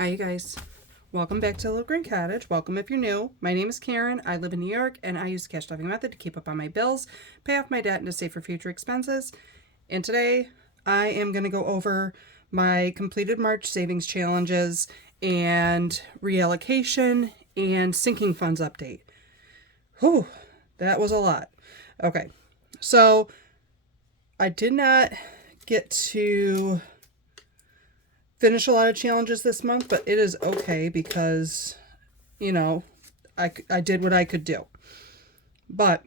Hi, you guys. Welcome back to Little Green Cottage. Welcome if you're new. My name is Karen. I live in New York, and I use the cash stuffing method to keep up on my bills, pay off my debt, and to save for future expenses. And today, I am going to go over my completed March savings challenges and reallocation and sinking funds update. Whew, that was a lot. Okay, so I did not get to finish a lot of challenges this month, but it is okay because, you know, I did what I could do. But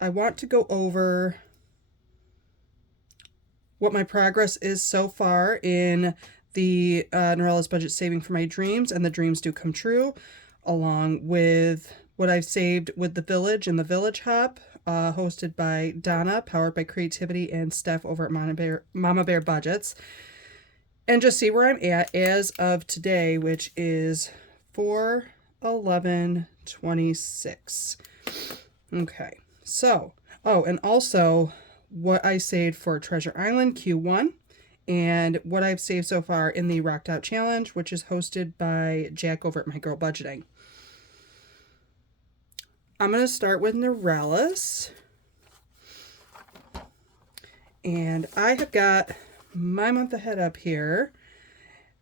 I want to go over what my progress is so far in the Norella's Budget Saving for My Dreams and the Dreams Do Come True, along with what I've saved with the Village and the Village Hub, hosted by Donna, powered by creativity and Steph over at Mama Bear Budgets. And just see where I'm at as of today, which is 4/11/26. Okay, so, oh, and also what I saved for Treasure Island Q1 and what I've saved so far in the Rocked Out Challenge, which is hosted by Jack over at My Girl Budgeting. I'm going to start with Norella's. And I have got my month ahead up here.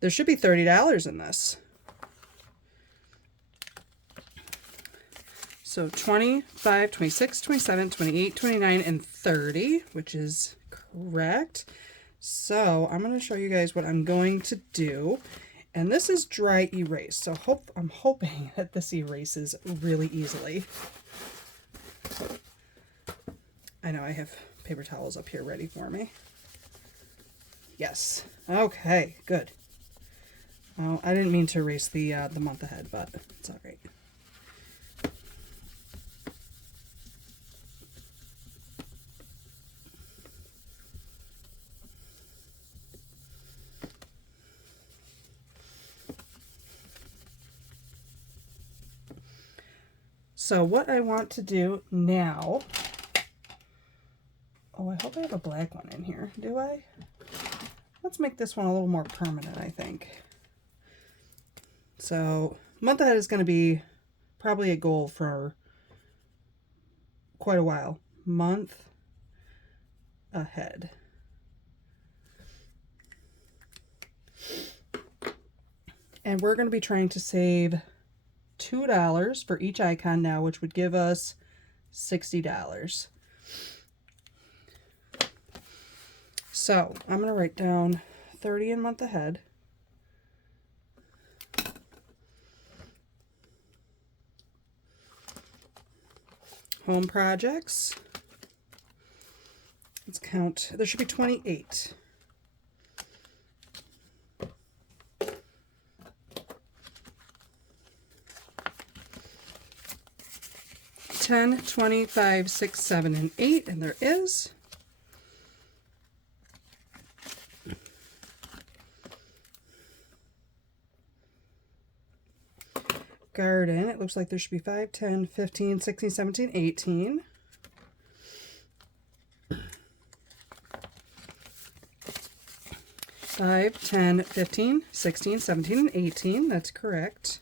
There should be $30 in this. So 25, 26, 27, 28, 29, and 30, which is correct. So I'm going to show you guys what I'm going to do. And this is dry erase. So I'm hoping that this erases really easily. I know I have paper towels up here ready for me. Yes. Okay, good. Oh, I didn't mean to erase the month ahead, but it's all right. So what I want to do now... Oh, I hope I have a black one in here. Do I? Let's make this one a little more permanent, I think. So, month ahead is going to be probably a goal for quite a while. Month ahead. And we're going to be trying to save $2 for each icon now, which would give us $60. So, I'm going to write down 30 in month ahead. Home projects. Let's count. There should be 28. $10, $25, $6, $7, and $8, and there is. Garden, it looks like there should be 5, 10, 15, 16, 17, 18. Five, 10, 15, 16, 17, and 18. That's correct.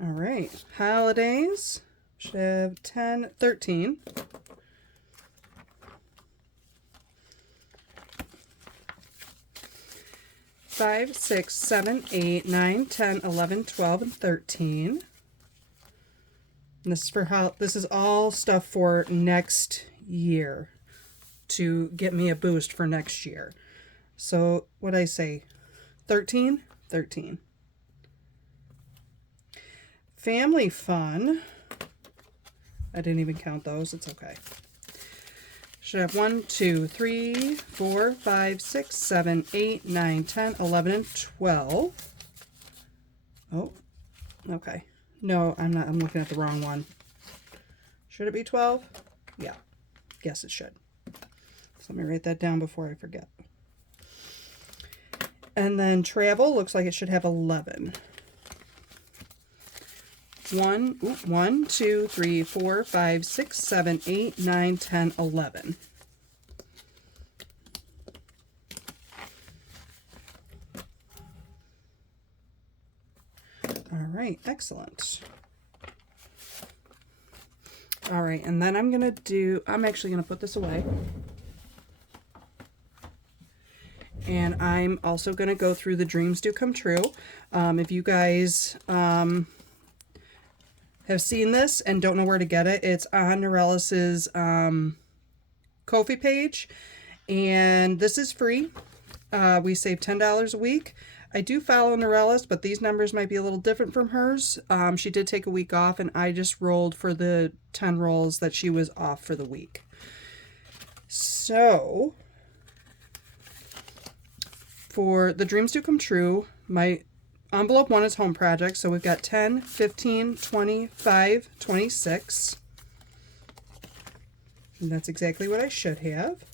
All right. Holidays should have 10, 13. 5, 6, 7, 8, 9, 10, 11, 12, and 13. And this is for this is all stuff for next year to get me a boost for next year. So what I say, 13, 13. Family fun. I didn't even count those. It's okay. Should have 1, 2, 3, 4, 5, 6, 7, 8, 9, 10, 11, and 12. Oh, okay. No, I'm not. I'm looking at the wrong one. Should it be 12? Yeah, guess it should. So let me write that down before I forget. And then travel looks like it should have 11. 1, 2, 3, 4, 5, 6, 7, 8, 9, 10, 11. All right, excellent. All right, and then I'm actually going to put this away. And I'm also going to go through the Dreams Do Come True. If you guys have seen this and don't know where to get it, it's on Norellis's Ko-fi page. And this is free. We save $10 a week. I do follow Norellis, but these numbers might be a little different from hers. She did take a week off, and I just rolled for the 10 rolls that she was off for the week. So for the Dreams Do Come True, my envelope 1 is home project. So we've got 10, 15, 25, 26. And that's exactly what I should have.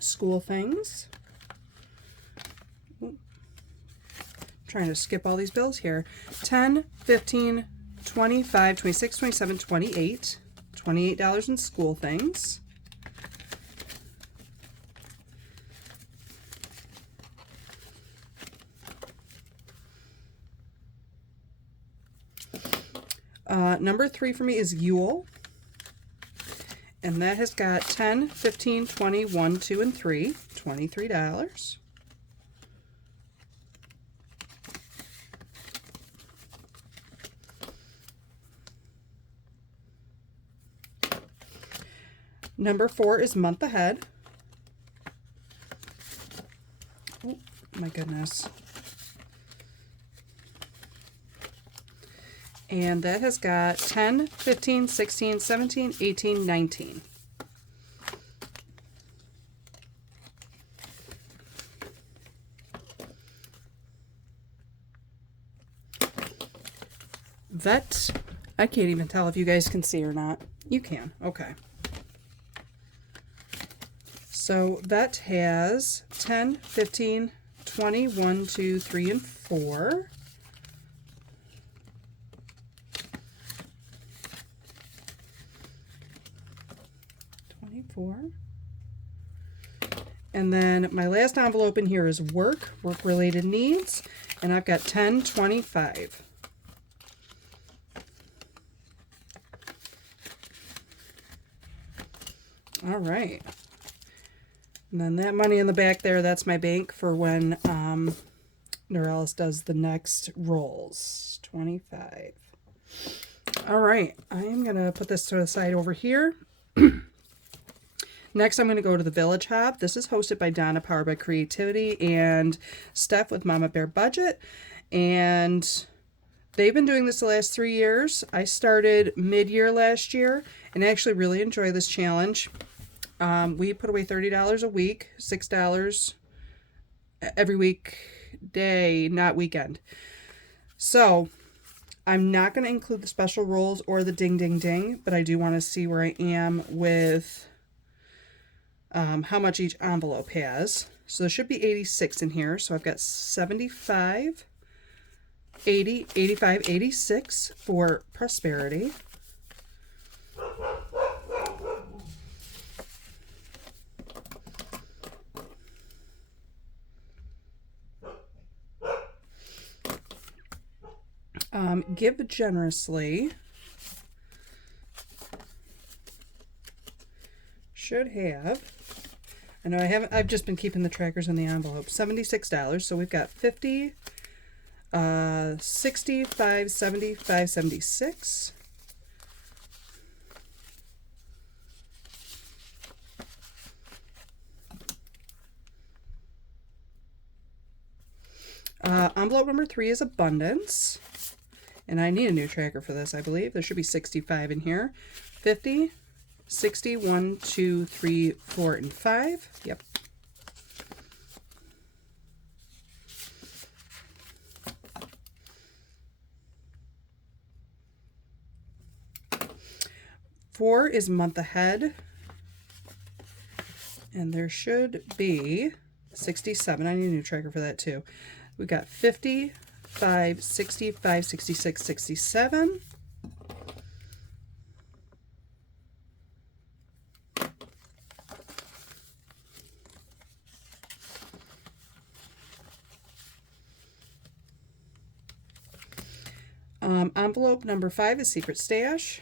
School things. Trying to skip all these bills here. 10, 15, 25, 26, 27, 28. $28 in school things. Number 3 for me is Yule. And that has got 10, 15, 20, 1, 2, and 3. $23. Number 4 is Month Ahead. Oh, my goodness. And that has got 10, 15, 16, 17, 18, 19. Vet, I can't even tell if you guys can see or not. You can, okay. So Vet has 10, 15, 20, 1, 2, 3, and 4. And then my last envelope in here is work-related needs, and I've got 10, 25. All right. And then that money in the back there, that's my bank for when Norellis does the next rolls. 25. All right. I am going to put this to the side over here. Next, I'm going to go to the Village Hop. This is hosted by Donna, powered by Creativity, and Steph with Mama Bear Budget. And they've been doing this the last 3 years. I started mid-year last year and actually really enjoy this challenge. We put away $30 a week, $6 every weekday, not weekend. So I'm not going to include the special rolls or the ding, ding, ding, but I do want to see where I am with how much each envelope has. So there should be 86 in here. So I've got 75, 80, 85, 86 for prosperity. Give generously should have, I know I've just been keeping the trackers in the envelope, $76. So we've got 50, 65, 75, 76. Envelope number 3 is abundance. And I need a new tracker for this, I believe. There should be 65 in here. 50, 60, 1, 2, 3, 4, and 5. Yep. Four is Month Ahead. And there should be 67. I need a new tracker for that too. We got 55, 65, 66, 67. Envelope number 5 is Secret Stash.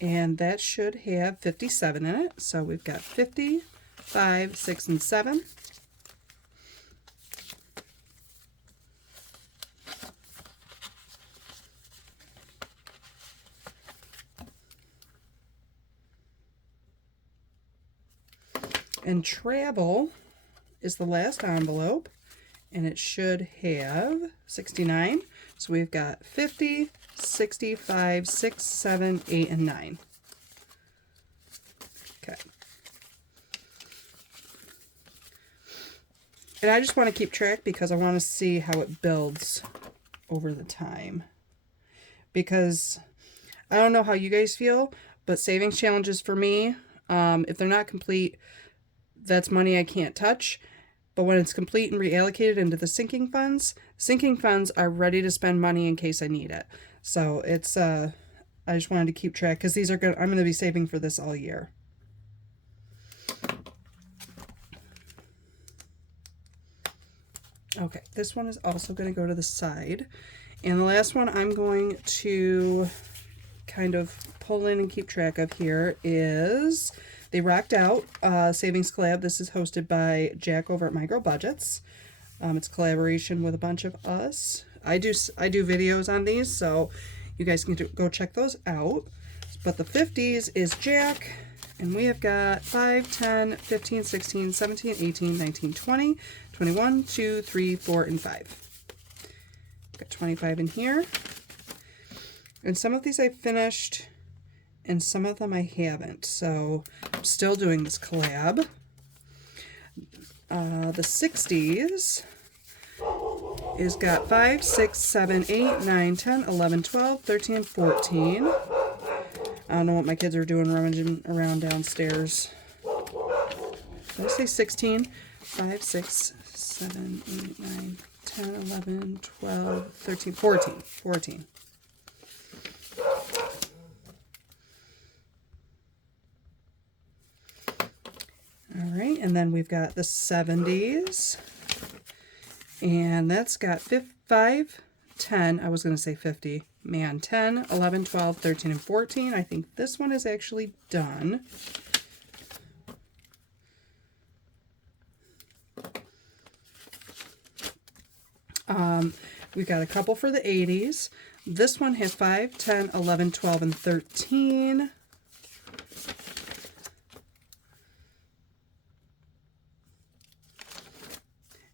And that should have 57 in it. So we've got 50, 5, 6, and 7. And Travel is the last envelope, and it should have 69. So we've got 50, 65, 6, 7, 8, and 9. Okay. And I just want to keep track because I want to see how it builds over the time. Because I don't know how you guys feel, but savings challenges for me, if they're not complete, that's money I can't touch. But when it's complete and reallocated into the sinking funds are ready to spend money in case I need it. So it's, I just wanted to keep track because these are good. I'm going to be saving for this all year. Okay, this one is also going to go to the side. And the last one I'm going to kind of pull in and keep track of here is They Rocked Out Savings Collab. This is hosted by Jack over at My Girl Budgets. It's a collaboration with a bunch of us. I do videos on these, so you guys can go check those out. But the 50s is Jack, and we have got 5, 10, 15, 16, 17, 18, 19, 20, 21, 2, 3, 4, and 5. Got 25 in here. And some of these I finished, and some of them I haven't. So I'm still doing this collab. The 60s is got 5, 6, 7, 8, 9, 10, 11, 12, 13, 14. I don't know what my kids are doing rummaging around downstairs. Did I say 16? 5, 6, 7, 8, 9, 10, 11, 12, 13, 14. 14. All right, and then we've got the 70s. And that's got 5, 10, I was going to say 50. Man, 10, 11, 12, 13, and 14. I think this one is actually done. We've got a couple for the 80s. This one has 5, 10, 11, 12, and 13.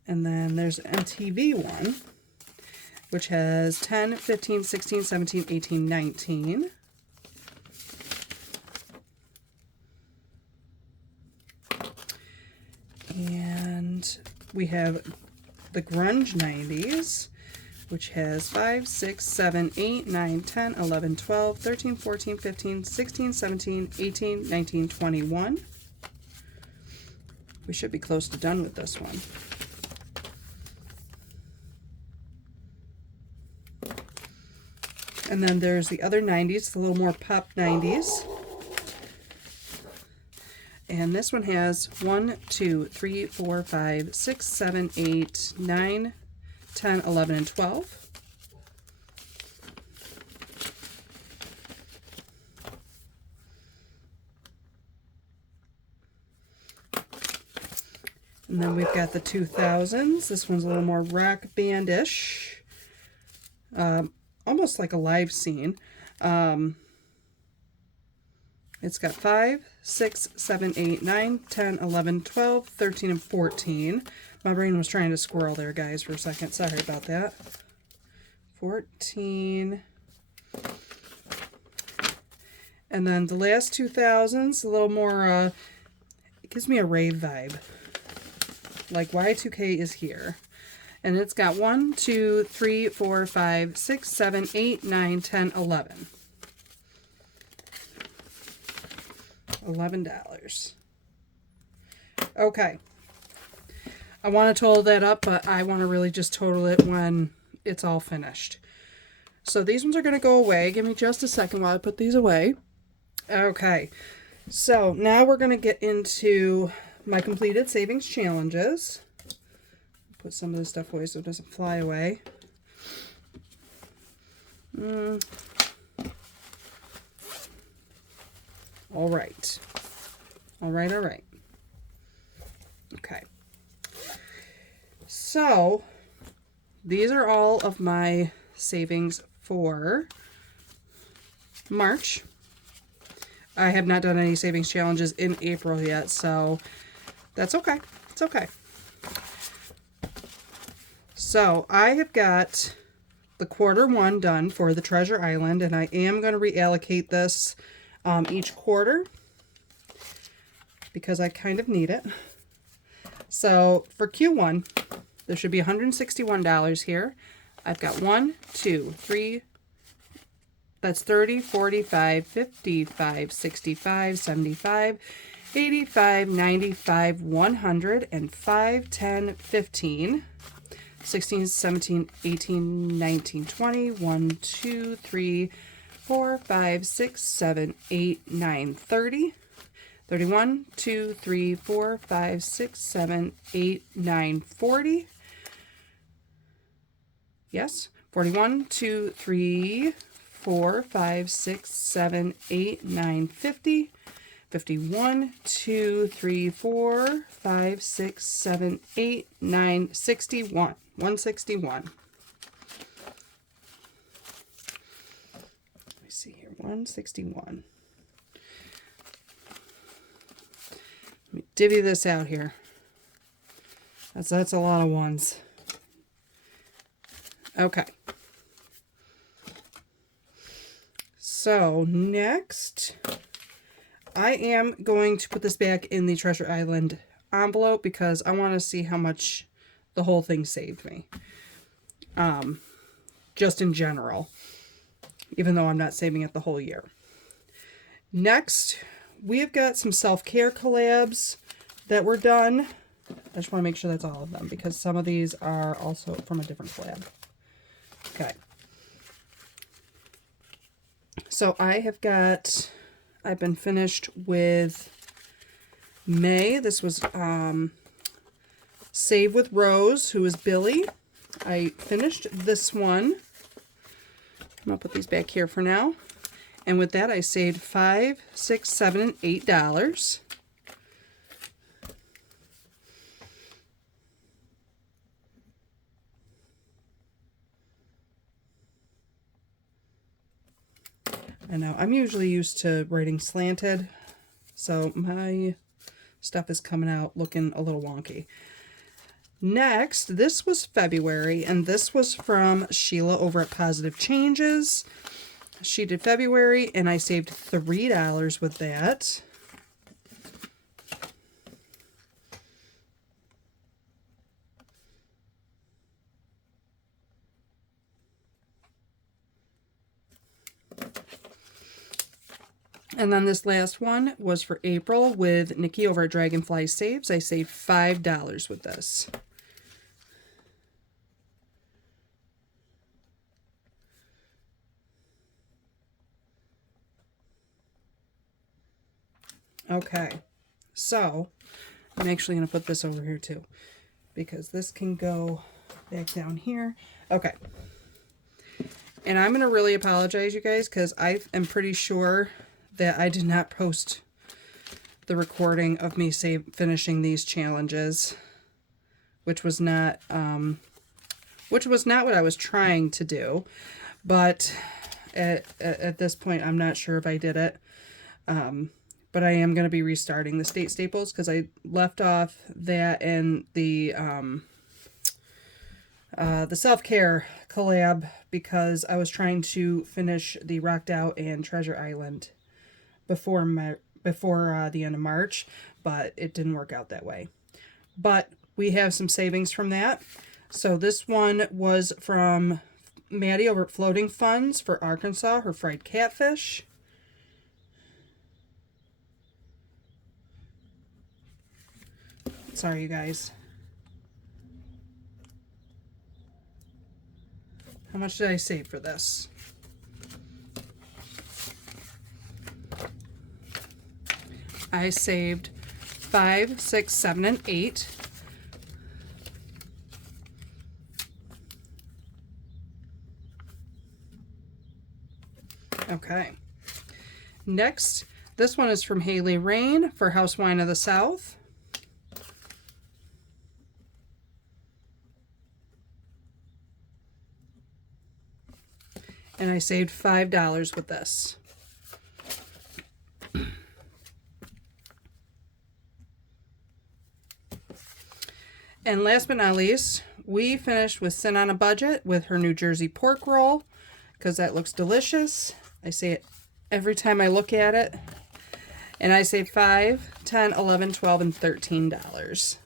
And then there's an MTV one, which has 10, 15, 16, 17, 18, 19. And we have the Grunge 90s, which has 5, 6, 7, 8, 9, 10, 11, 12, 13, 14, 15, 16, 17, 18, 19, 21. We should be close to done with this one. And then there's the other 90s, the little more pop 90s. And this one has 1, 2, 3, 4, 5, 6, 7, 8, 9, 10, 11, and 12. And then we've got the 2000s. This one's a little more rock band-ish. Almost like a live scene. It's got 5, 6, 7, 8, 9, 10, 11, 12, 13, and 14. My brain was trying to squirrel there, guys, for a second. Sorry about that. 14. And then the last 2000s, a little more, it gives me a rave vibe. Like Y2K is here. And it's got 1, 2, 3, 4, 5, 6, 7, 8, 9, 10, 11. $11. Okay. I want to total that up, but I want to really just total it when it's all finished. So these ones are going to go away. Give me just a second while I put these away. Okay. So now we're going to get into my completed savings challenges. Put some of this stuff away so it doesn't fly away. All right. All right. Okay. So these are all of my savings for March. I have not done any savings challenges in April yet, so that's okay. It's okay. So I have got the Q1 done for the Treasure Island, and I am going to reallocate this each quarter because I kind of need it. So for Q1, there should be $161 here. I've got 1, 2, 3, that's 30, 45, 55, 65, 75, 85, 95, 100, and 5, 10, 15, 16, 17, 18, 19, 20, 1, 2, 3, 4, 5, 6, 7, 8, 9, 30, 31, 2, 3, 4, 5, 6, 7, 8, 9, 40. Yes, 41, 2, 3, 4, 5, 6, 7, 8, 9, 50. 51, 2, 3, 4, 5, 6, 7, 8, 9, 61. 161. Let me see here. 161. Let me divvy this out here. That's a lot of ones. Okay. So next, I am going to put this back in the Treasure Island envelope because I want to see how much the whole thing saved me. Just in general, even though I'm not saving it the whole year. Next, we have got some self-care collabs that were done. I just want to make sure that's all of them because some of these are also from a different collab. Okay. So I've been finished with May. This was Save with Rose, who is Billy. I finished this one. I'm going to put these back here for now. And with that, I saved $5, $6, $7, and $8. I know, I'm usually used to writing slanted, so my stuff is coming out looking a little wonky. Next, this was February, and this was from Sheila over at Positive Changes. She did February, and I saved $3 with that. And then this last one was for April with Nikki over at Dragonfly Saves. I saved $5 with this. Okay, so I'm actually going to put this over here too, because this can go back down here. Okay. And I'm going to really apologize, you guys, because I am pretty sure that I did not post the recording of me finishing these challenges, which was not what I was trying to do. But at this point, I'm not sure if I did it. But I am going to be restarting the state staples because I left off that and the self-care collab because I was trying to finish the Rocked Out and Treasure Island before the end of March, but it didn't work out that way. But we have some savings from that. So this one was from Maddie over at Floating Funds for Arkansas, her fried catfish. Sorry, you guys. How much did I save for this? I saved 5, 6, 7, and 8. Okay. Next, this one is from Haley Rain for House Wine of the South. And I saved $5 with this. And last but not least, we finished with Sin on a Budget with her New Jersey pork roll, because that looks delicious. I say it every time I look at it. And I saved $5, $10, $11, $12, and $13.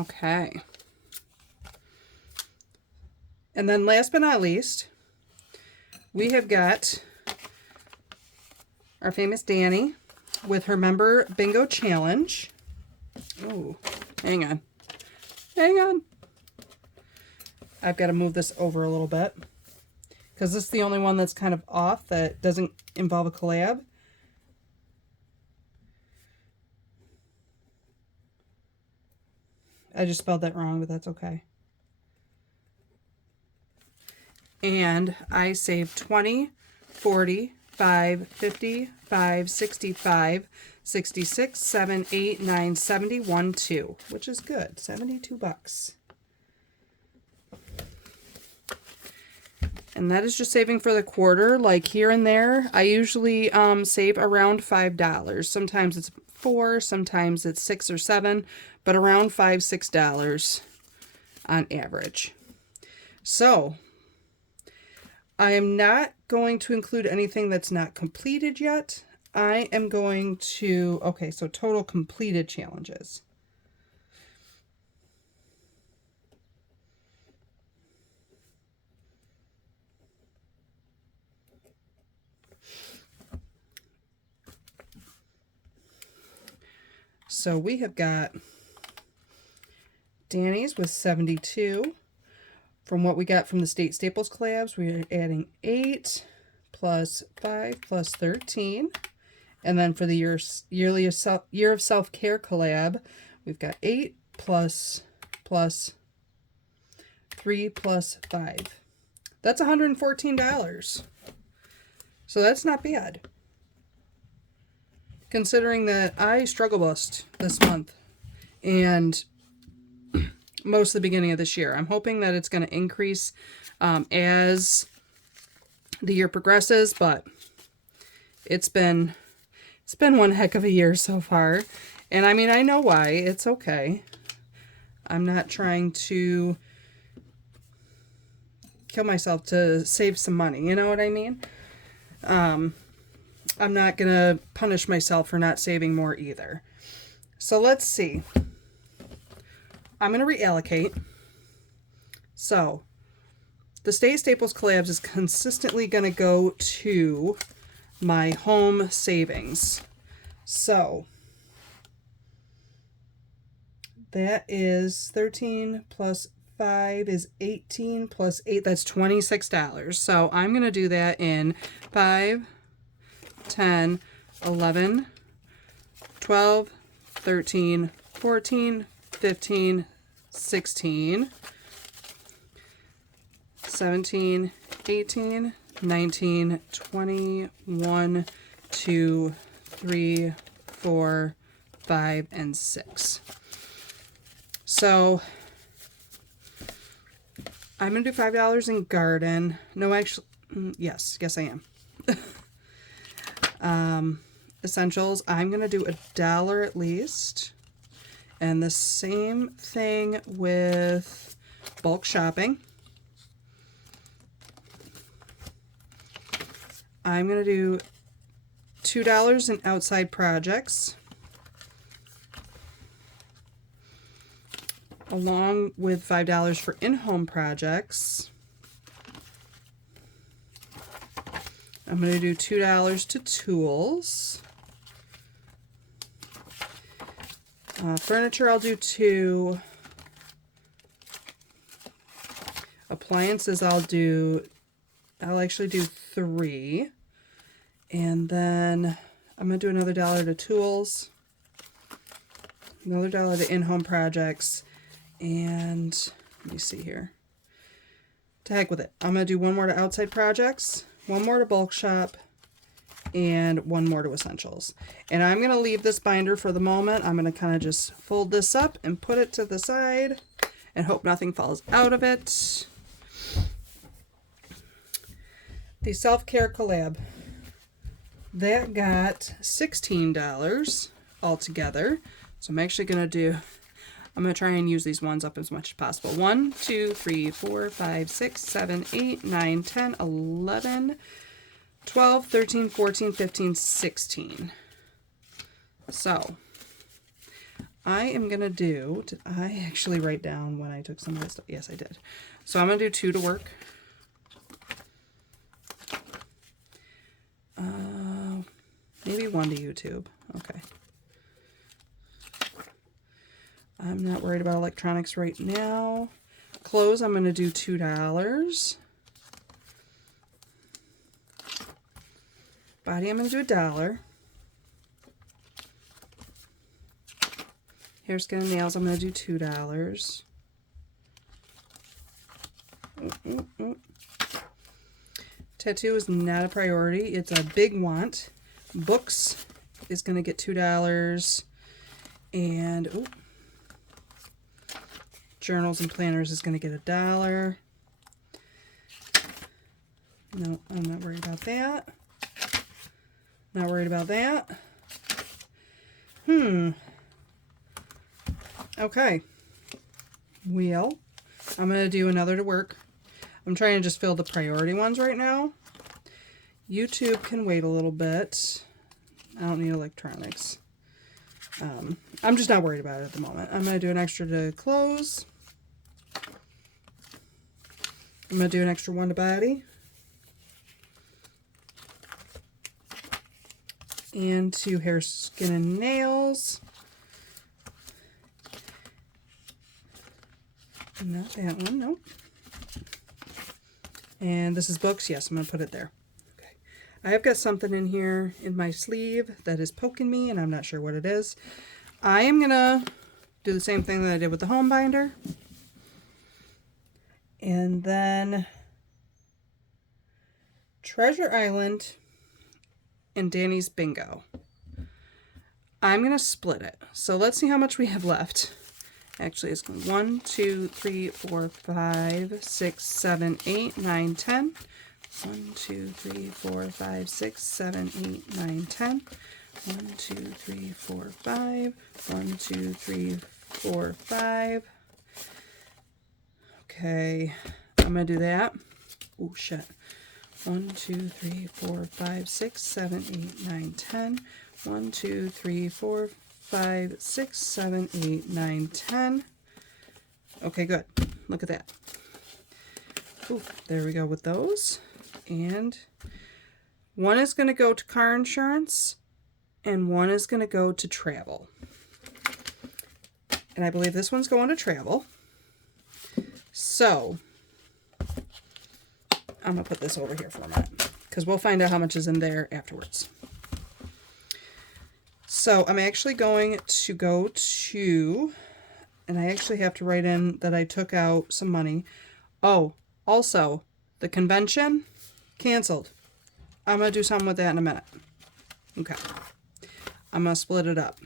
Okay. And then last but not least, we have got our famous Danny with her member bingo challenge. Oh, hang on. Hang on. I've got to move this over a little bit because this is the only one that's kind of off that doesn't involve a collab. I just spelled that wrong, but that's okay. And I saved 20, 40, 5, 50, 5, 65, 66, 7, 8, 9, 71, 2, which is good. 72 bucks. And that is just saving for the quarter. Like here and there, I usually save around $5. Sometimes it's 4, sometimes it's 6 or 7, but around $5, $6 on average. So I am not going to include anything that's not completed yet. I am going to, okay, so total completed challenges. So we have got Danny's with 72. From what we got from the State Staples collabs, we're adding 8 plus 5 plus 13. And then for the Year of Self-Care collab, we've got 8 plus 3 plus 5. That's $114. So that's not bad, considering that I struggle bust this month and most of the beginning of this year. I'm hoping that it's going to increase as the year progresses, but it's been one heck of a year so far. And I mean, I know why. It's okay. I'm not trying to kill myself to save some money. You know what I mean? I'm not going to punish myself for not saving more either. So let's see. I'm going to reallocate. So the State Staples collabs is consistently going to go to my home savings. So that is 13 plus 5 is 18 plus 8. That's $26. So I'm going to do that in 5, 10, 11, 12, 13, 14, 15, 16, 17, 18, 19, 20, 1, 2, 3, 4, 5, and 6. So I'm going to do $5 in garden. No, actually, yes, I am. Essentials, I'm going to do $1 at least. And the same thing with bulk shopping. I'm going to do $2 in outside projects. along with $5 for in-home projects. I'm going to do $2 to tools. Furniture, I'll do 2. Appliances, I'll actually do 3. And then I'm going to do another $1 to tools, another $1 to in-home projects, and let me see here. To heck with it. I'm going to do 1 more to outside projects, 1 more to bulk shop, and 1 more to essentials. And I'm going to leave this binder for the moment. I'm going to kind of just fold this up and put it to the side and hope nothing falls out of it. The self-care collab. That got $16 altogether. So I'm actually going to try and use these ones up as much as possible. 1, 2, 3, 4, 5, 6, 7, 8, 9, 10, 11, 12, 13, 14, 15, 16. So I am going to do, did I actually write down when I took some of this stuff? Yes, I did. So I'm going to do 2 to work. Maybe 1 to YouTube. Okay. I'm not worried about electronics right now. Clothes, I'm going to do $2. Body, I'm going to do $1. Hair, skin, and nails, I'm going to do $2. Tattoo is not a priority. It's a big want. Books is going to get $2. And journals and planners is going to get $1. No, I'm not worried about that. Not worried about that. Okay. Well, I'm going to do another to work. I'm trying to just fill the priority ones right now. YouTube can wait a little bit. I don't need electronics. I'm just not worried about it at the moment. I'm going to do an extra to clothes. I'm going to do an extra 1 to body. And 2 hair, skin, and nails. Not that one, nope. And this is books. Yes, I'm going to put it there. Okay. I have got something in here in my sleeve that is poking me, and I'm not sure what it is. I am going to do the same thing that I did with the home binder. And then Treasure Island and Danny's Bingo. I'm going to split it. So let's see how much we have left. Actually, it's 1, 2, 3, 4, 5, 6, 7, 8, 9, 10. 1, 2, 3, 4, 5, 6, 7, 8, 9, 10. 1, 2, 3, 4, 5. 1, 2, 3, 4, 5. Okay, I'm going to do that. Oh, shit. 1, 2, 3, 4, 5, 6, 7, 8, 9, 10. 1, 2, 3, 4, 5, 6, 7, 8, 9, 10. Okay, good. Look at that. Ooh, there we go with those. And 1 is going to go to car insurance, and 1 is going to go to travel. And I believe this one's going to travel. So I'm going to put this over here for a minute, because we'll find out how much is in there afterwards. So I'm actually going to go to, and I actually have to write in that I took out some money. Oh, also, the convention canceled. I'm going to do something with that in a minute. Okay. I'm going to split it up.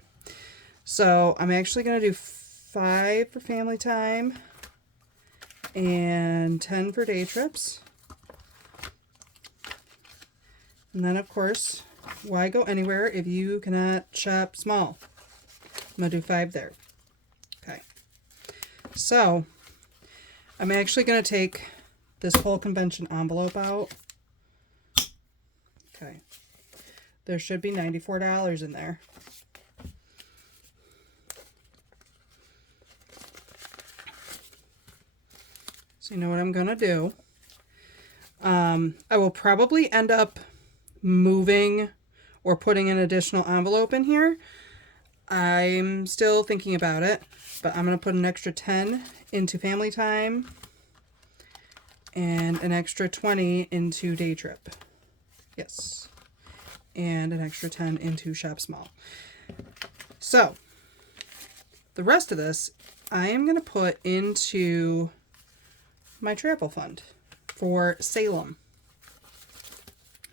So I'm actually going to do 5 for family time and 10 for day trips. And then, of course, why go anywhere if you cannot shop small? I'm going to do 5 there. Okay. So, I'm actually going to take this whole convention envelope out. Okay. There should be $94 in there. So you know what I'm going to do? I will probably end up moving or putting an additional envelope in here. I'm still thinking about it, but I'm going to put an extra 10 into family time and an extra 20 into day trip. Yes. And an extra 10 into shop small. So the rest of this I am going to put into my travel fund for Salem.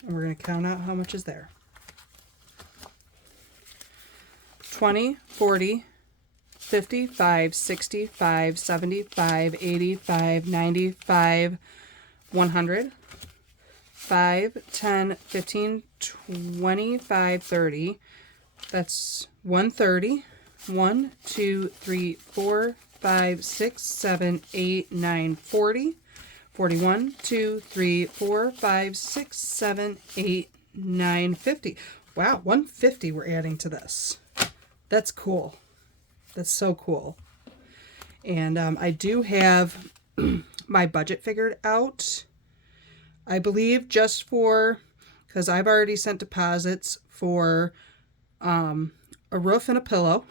And we're going to count out how much is there. 20, 40, 55, 65, 75, 85, 95, 100, 5, 10, 15, 25, 30. That's 130. 1, 2, 3, 4, 5, 6, 7, 8, 9, 40. 41, 2, 3, 4, 5, 6, 7, 8, 9, 50. Wow, 150 we're adding to this. That's cool. That's so cool. And I do have my budget figured out. I believe just for, because I've already sent deposits for a roof and a pillow.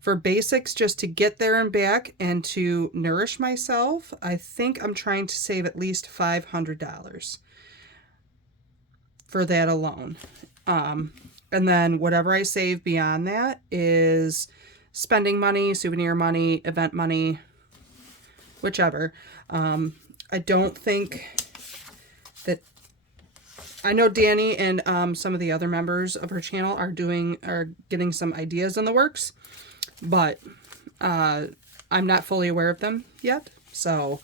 For basics, just to get there and back and to nourish myself, I think I'm trying to save at least $500 for that alone. And then whatever I save beyond that is spending money, souvenir money, event money, whichever. I don't think that, I know Danny and some of the other members of her channel are getting some ideas in the works, but I'm not fully aware of them yet. So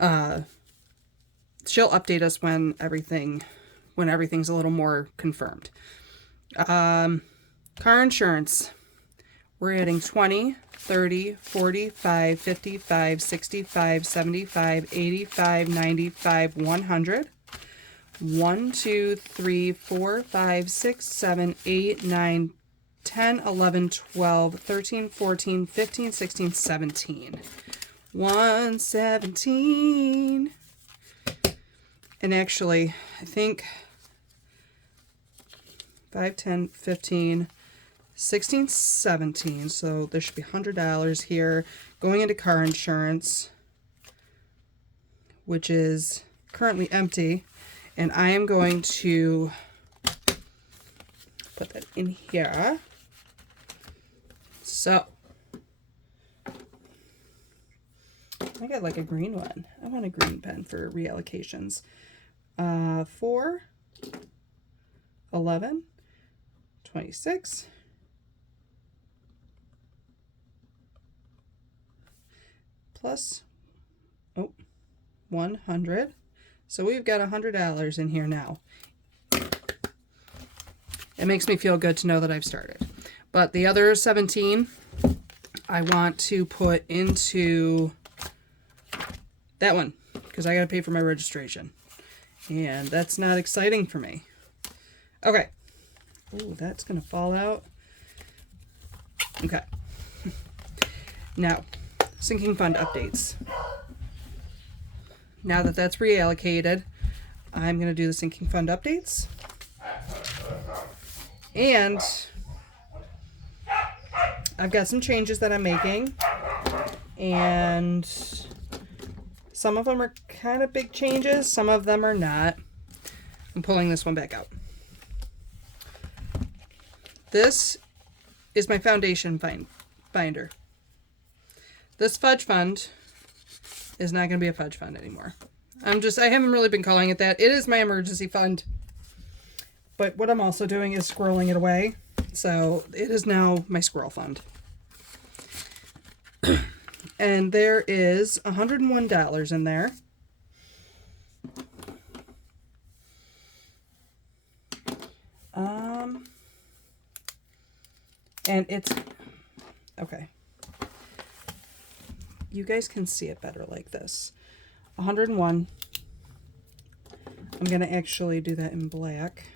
she'll update us when everything's a little more confirmed. Car insurance. We're adding 20, 30, 45, 55, 65, 75, 85, 95, 100. 1, 2, 3, 4, 5, 6, 7, 8, 9, 10, 11, 12, 13, 14, 15, 16, 17. 117. And actually, I think 5, 10, 15, 16, 17. So there should be $100 here going into car insurance, which is currently empty. And I am going to put that in here. So I got like a green one. I want a green pen for reallocations. 4, 11, 26, plus 100. So we've got $100 in here now. It makes me feel good to know that I've started. But the other 17, I want to put into that one because I got to pay for my registration. And that's not exciting for me. Okay. Oh, that's going to fall out. Okay. Now, sinking fund updates. Now that that's reallocated, I'm going to do the sinking fund updates. And I've got some changes that I'm making. And some of them are kind of big changes. Some of them are not. I'm pulling this one back out. This is my foundation binder. This fudge fund is not going to be a fudge fund anymore. I haven't really been calling it that. It is my emergency fund. But what I'm also doing is squirreling it away. So it is now my squirrel fund. And there is $101 in there. And it's, okay. You guys can see it better like this. 101. I'm going to actually do that in black.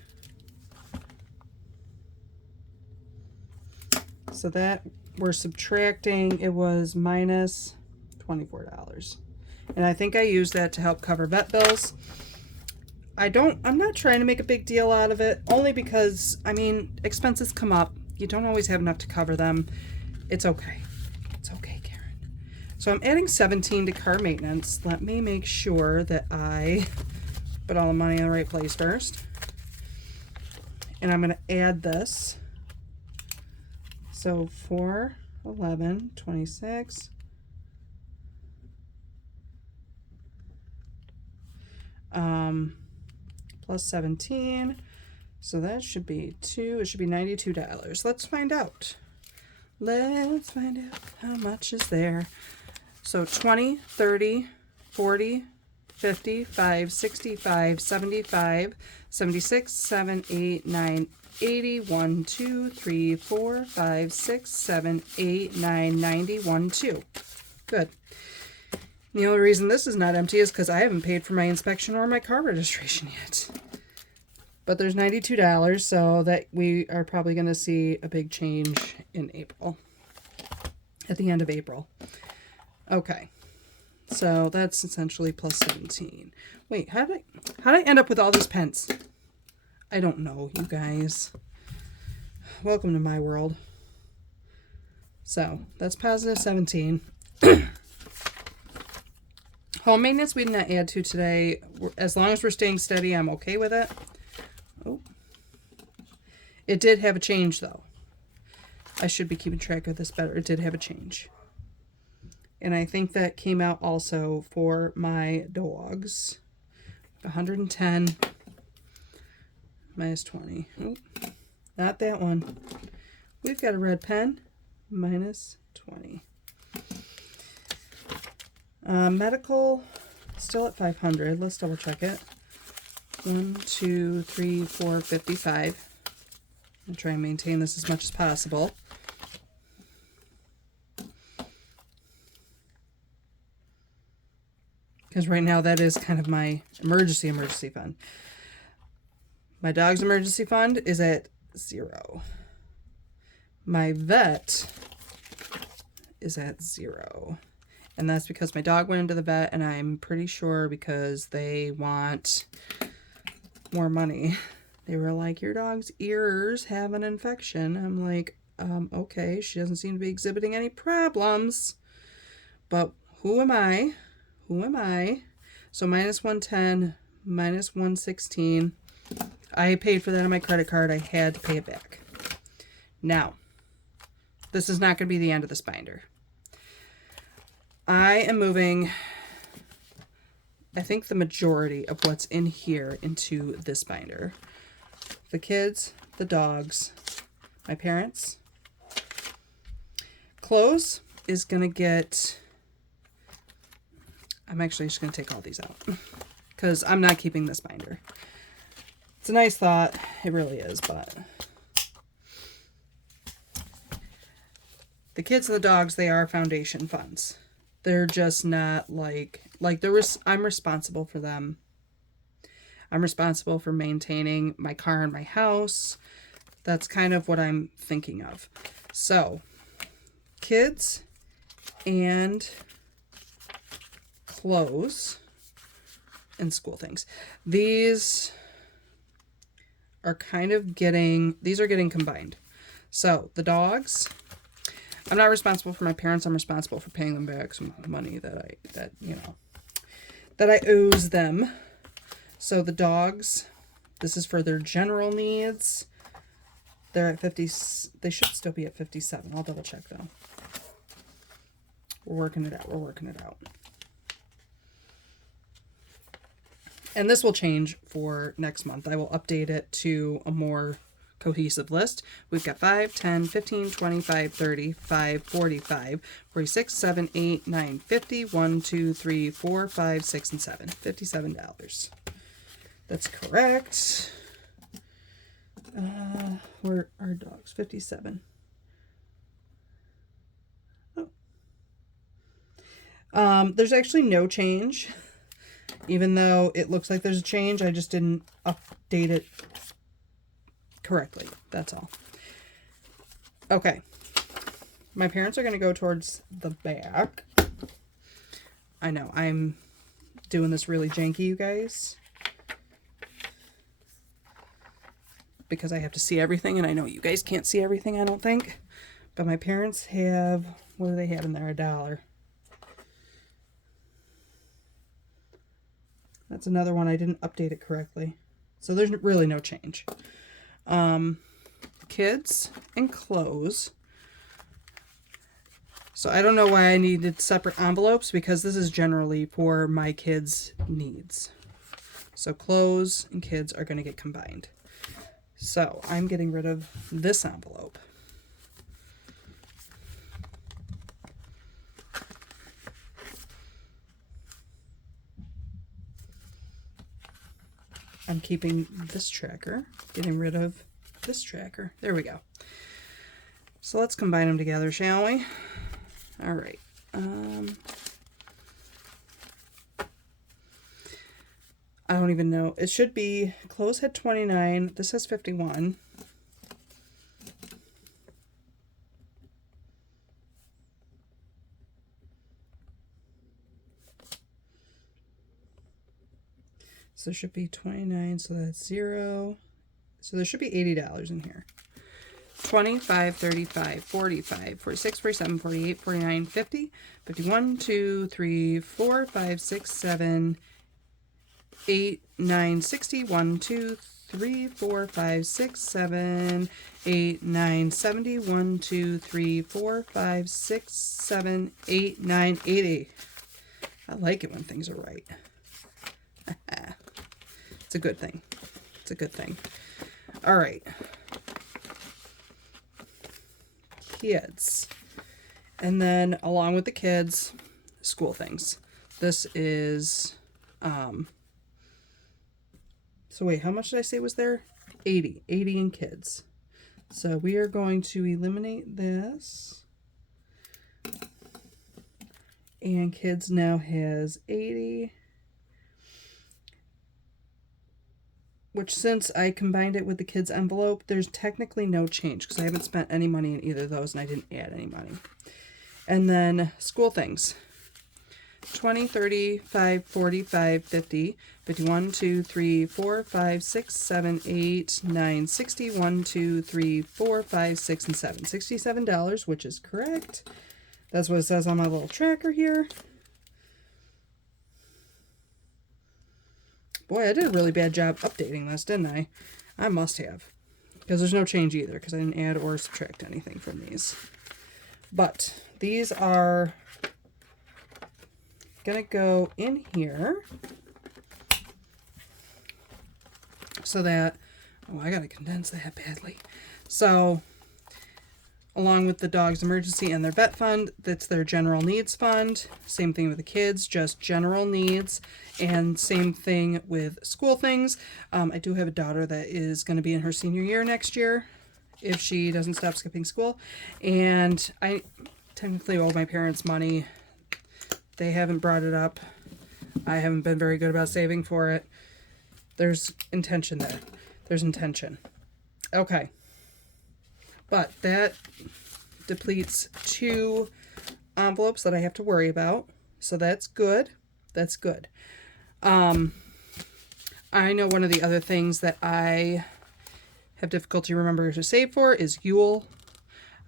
So that we're subtracting, it was minus $24. And I think I used that to help cover vet bills. I'm not trying to make a big deal out of it, only because, I mean, expenses come up. You don't always have enough to cover them. It's okay. It's okay, Karen. So I'm adding 17 to car maintenance. Let me make sure that I put all the money in the right place first. And I'm going to add this. So 4, 11, 26. Plus 17. So that should be it should be $92. Let's find out. Let's find out how much is there. So 20, 30, 40, 55, 65, 75, 76, 7, 8, 9, 80, 1, 2, 3, 4, 5, 6, 7, 8, 9, 90, 1, 2. Good. The only reason this is not empty is because I haven't paid for my inspection or my car registration yet. But there's $92, so that we are probably going to see a big change in April. At the end of April. Okay. So that's essentially plus 17. Wait, how did I end up with all these pence? I don't know, you guys. Welcome to my world. So that's positive 17. Home maintenance we did not add to today. As long as we're staying steady, I'm okay with it. Oh. It did have a change, though. I should be keeping track of this better. It did have a change. And I think that came out also for my dogs. 110 minus 20. Oh, not that one. We've got a red pen. Minus 20. Medical, still at 500. Let's double check it. 1, 2, 3, 4, 55. I'll try and maintain this as much as possible. Because right now that is kind of my emergency fund. My dog's emergency fund is at 0. My vet is at 0. And that's because my dog went into the vet, and I'm pretty sure because they want more money. They were like, your dog's ears have an infection. I'm like, okay, she doesn't seem to be exhibiting any problems. But who am I? Who am I? So minus 110, minus 116. I paid for that on my credit card. I had to pay it back. Now, this is not going to be the end of this binder. I am moving, I think, the majority of what's in here into this binder. The kids, the dogs, my parents. Clothes is going to get, I'm actually just going to take all these out because I'm not keeping this binder. It's a nice thought. It really is, but the kids and the dogs, they are foundation funds. They're just not I'm responsible for them. I'm responsible for maintaining my car and my house. That's kind of what I'm thinking of. So, kids and clothes and school things. These are getting combined. So, the dogs, I'm not responsible for my parents. I'm responsible for paying them back some money that I owes them. So the dogs, this is for their general needs. They're at 50. They should still be at 57. I'll double check though. We're working it out. And this will change for next month. I will update it to a more cohesive list. We've got 5, 10, 15, 25, 35, 45, 46, 7, 8, 9, 50, 1, 2, 3, 4, 5, 6, and 7. $57. That's correct. Where are dogs? 57. Oh. There's actually no change. Even though it looks like there's a change, I just didn't update it correctly. That's all. Okay. My parents are going to go towards the back. I know, I'm doing this really janky, you guys, because I have to see everything, and I know you guys can't see everything, I don't think. But my parents have, what do they have in there? $1. That's another one I didn't update it correctly. So there's really no change. Kids and clothes. So I don't know why I needed separate envelopes, because this is generally for my kids' needs. So clothes and kids are going to get combined. So I'm getting rid of this envelope. I'm keeping this tracker, getting rid of this tracker. There we go. So let's combine them together, shall we? All right. I don't even know. It should be, clothes had 29. This has 51. So there should be 29, so that's 0. So there should be $80 in here. 25, 35, 45, 46, 47, 48, 49, 50, 51, 2, 3, 4, 5, 6, 7, 8, 9, 60, 1, 2, 3, 4, 5, 6, 7, 8, 9, 70, 1, 2, 3, 4, 5, 6, 7, 8, 9, 80. I like it when things are right. It's a good thing. It's a good thing. All right. Kids. And then along with the kids, school things. This is, so wait, how much did I say was there? 80 in kids. So we are going to eliminate this. And kids now has 80. Which, since I combined it with the kids' envelope, there's technically no change because I haven't spent any money in either of those, and I didn't add any money. And then school things. 20, 35, 45, 50, 51, 2, 3, 4, 5, 6, 7, 8, 9, 60, 1, 2, 3, 4, 5, 6, and 7. $67, which is correct. That's what it says on my little tracker here. Boy, I did a really bad job updating this, didn't I? I must have. Because there's no change either, because I didn't add or subtract anything from these. But these are going to go in here. So that, oh, I got to condense that badly. So, along with the dog's emergency and their vet fund, that's their general needs fund. Same thing with the kids, just general needs. And same thing with school things. I do have a daughter that is going to be in her senior year next year if she doesn't stop skipping school. And I technically owe my parents money. They haven't brought it up. I haven't been very good about saving for it. There's intention there. There's intention. Okay. But that depletes 2 envelopes that I have to worry about. So that's good. That's good. I know one of the other things that I have difficulty remembering to save for is Yule.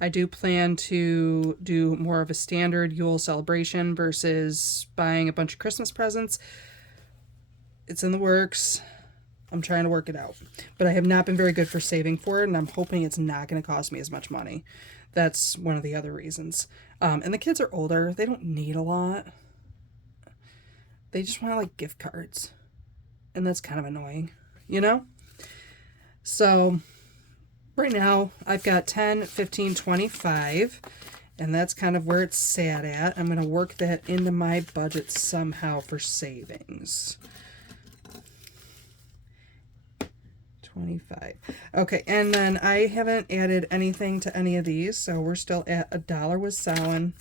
I do plan to do more of a standard Yule celebration versus buying a bunch of Christmas presents. It's in the works. I'm trying to work it out. But I have not been very good for saving for it, and I'm hoping it's not going to cost me as much money. That's one of the other reasons. And the kids are older. They don't need a lot. They just want, like, gift cards. And that's kind of annoying, you know? So, right now, I've got 10, 15, 25. And that's kind of where it's sat at. I'm going to work that into my budget somehow for savings. 25. Okay, and then I haven't added anything to any of these, so we're still at $1 with Samhain.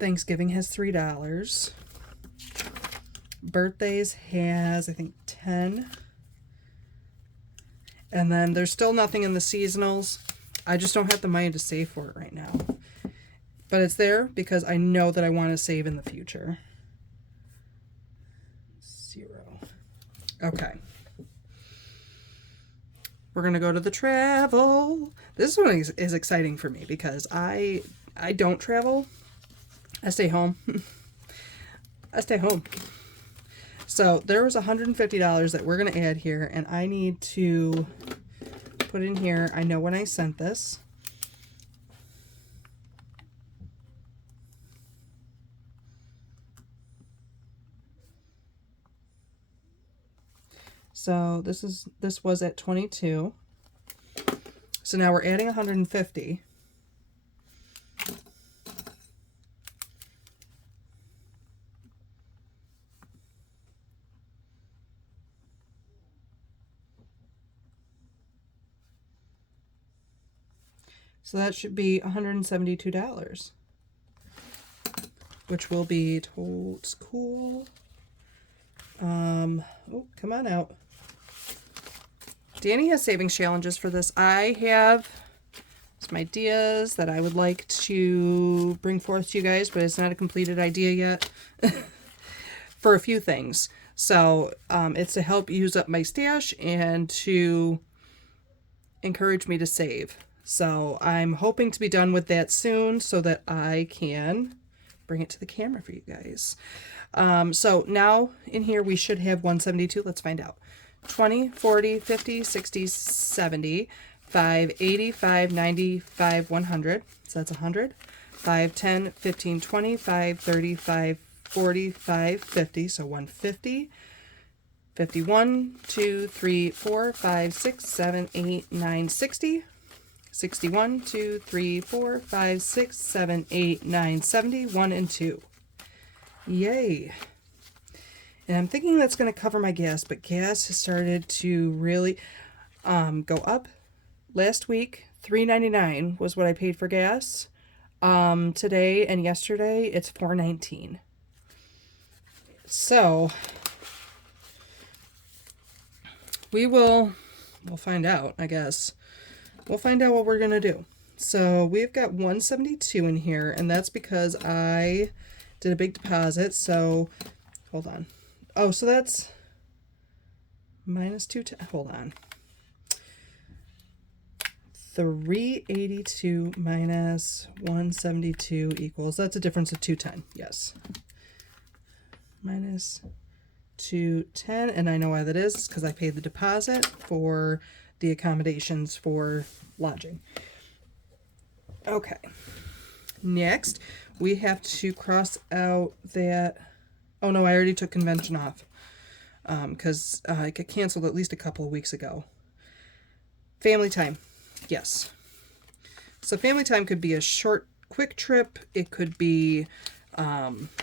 Thanksgiving has $3. Birthdays has, I think, 10. And then there's still nothing in the seasonals. I just don't have the money to save for it right now. But it's there because I know that I want to save in the future. 0. Okay. We're going to go to the travel. This one is exciting for me because I don't travel. I stay home. I stay home. So there was $150 that we're going to add here, and I need to put in here. I know when I sent this. So this was at 22. So now we're adding 150. So that should be $172, which will be totes cool. Oh, come on out. Danny has savings challenges for this. I have some ideas that I would like to bring forth to you guys, but it's not a completed idea yet for a few things. So it's to help use up my stash and to encourage me to save. So I'm hoping to be done with that soon so that I can bring it to the camera for you guys. So now in here we should have 172. Let's find out. 20, 40, 50, 60, 70, 5, 80, 5, 90, 5, 100. So that's 100. 5, 10, 15, 20, 5, 30, 5, 40, 5, 50. So 150. 51, 2, 3, 4, 5, 6, 7, 8, 9, 60. 61, 2, 3, 4, 5, 6, 7, 8, 9, 70. 1 and 2. Yay. And I'm thinking that's going to cover my gas, but gas has started to really go up. Last week, $3.99 was what I paid for gas. Today and yesterday, it's $4.19. So we'll find out, I guess. We'll find out what we're going to do. So we've got 172 in here, and that's because I did a big deposit. So hold on. Oh, so that's minus 210. Hold on. 382 minus 172 equals, that's a difference of 210. Yes. Minus 210, and I know why that is. It's because I paid the deposit for the accommodations for lodging. Okay. Next, we have to cross out that. Oh no, I already took convention off because it got canceled at least a couple of weeks ago. Family time. Yes. So family time could be a short, quick trip. It could be